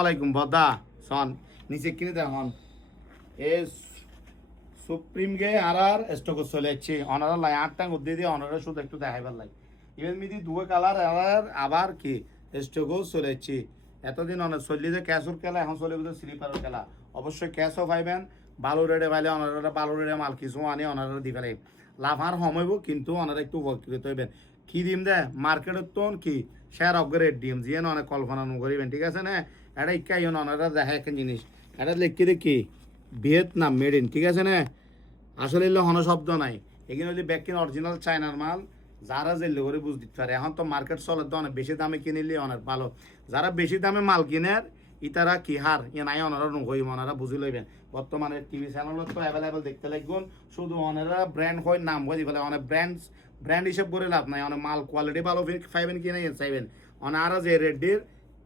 আলাইকুম বদা সন নিচে কিনে দেখুন এ সুপ্রিম গে আর স্টক চলে যাচ্ছে অনারা লাই 8 উদ্দি দিয়ে অনারা শুধু একটু দেখাইবার লাই ইভেন মিদি দুয়ে কালার আবার কি স্টক চলে যাচ্ছে এতদিন অনেক চললি যে ক্যাশর খেলা এখন চলে বুঝে স্লিপারের খেলা অবশ্যই ক্যাশও পাইবেন ভালো রেটে পাইলে অনারা ভালো রেটে মাল কিছু আনি অনারা দি ফেলে লাভ আর হমাইব কিন্তু অনারা একটু উপকৃত হইবেন কি দিম দে মার্কেটের তো কি শেয়ার অপগ্রেড দিম যে অনেক কল্পনা করিবেন ঠিক আছে না এটা ইকা ইন অনারা দেখা একটা জিনিস এটা লিখি দেখি ভিয়েতনাম মেড ইন ঠিক আছে না আসলে এগুলো হন শব্দ নাই এখানে হলে ব্যাকিন অরিজিনাল চায়নার মাল যারা জেলে করে বুঝ দিতে পারে এখন তো মার্কেট চলে তো অনেক বেশি দামে কিনিলে অনেক ভালো যারা বেশি দামে মাল কিনে ইতারা কি হার নাই অনারা নই ওনারা বুঝি লইবেন বর্তমানে টিভি চ্যানেলত তো অ্যাভেলেবেল দেখতে লাগবেন শুধু ওনারা ব্র্যান্ড হয় নাম হয় দিবে অনেক ব্র্যান্ড হিসেব করে লাভ নাই অনেক মাল কোয়ালিটি ভালো পাইবেন কিনা চাইবেন ওনারা যে রেড্ডির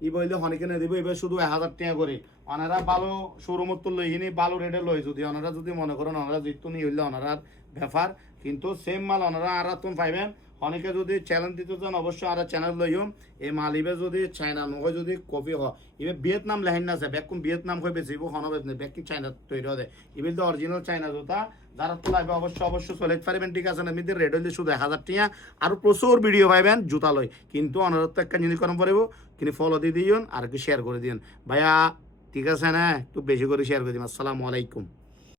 ই বললে হনে কিনে দিব এবার শুধু 1000 টাকা করে ওনারা ভালো শোরুমত তো লই হিনি ভালো রেটে লই যদি ওনারা যদি মনে করেন ওনারা জিততো নি হইলে ওনারার ব্যাপার কিন্তু সেম মাল ওনারা আর তুন পাইবেন অনেকে যদি চ্যালেঞ্জ দিতে চান অবশ্যই আর চ্যানেল লইম এই মাল ইবে যদি চায়না নয় যদি কপি হয় ইবে ভিয়েতনাম লেহেন না আছে ব্যাকুম ভিয়েতনাম হয়ে বেশি হনবে ব্যাকিং চায়না তৈরি হবে ইবে তো অরিজিনাল চায়না জুতা যারা তো লাগবে অবশ্যই চলে পারবেন ঠিক আছে না মিদের রেট হইলে শুধু 1000 টাকা আর প্রচুর ভিডিও পাইবেন জুতা লই কিন্তু অনুরোধ তো একটা জিনিস করেন পড়ব কিন্তু ফলো দিয়ে দিন আর একটু শেয়ার করে দিন ভাইয়া ঠিক আছে না একটু বেশি করে শেয়ার করে দিন আসসালামু আলাইকুম।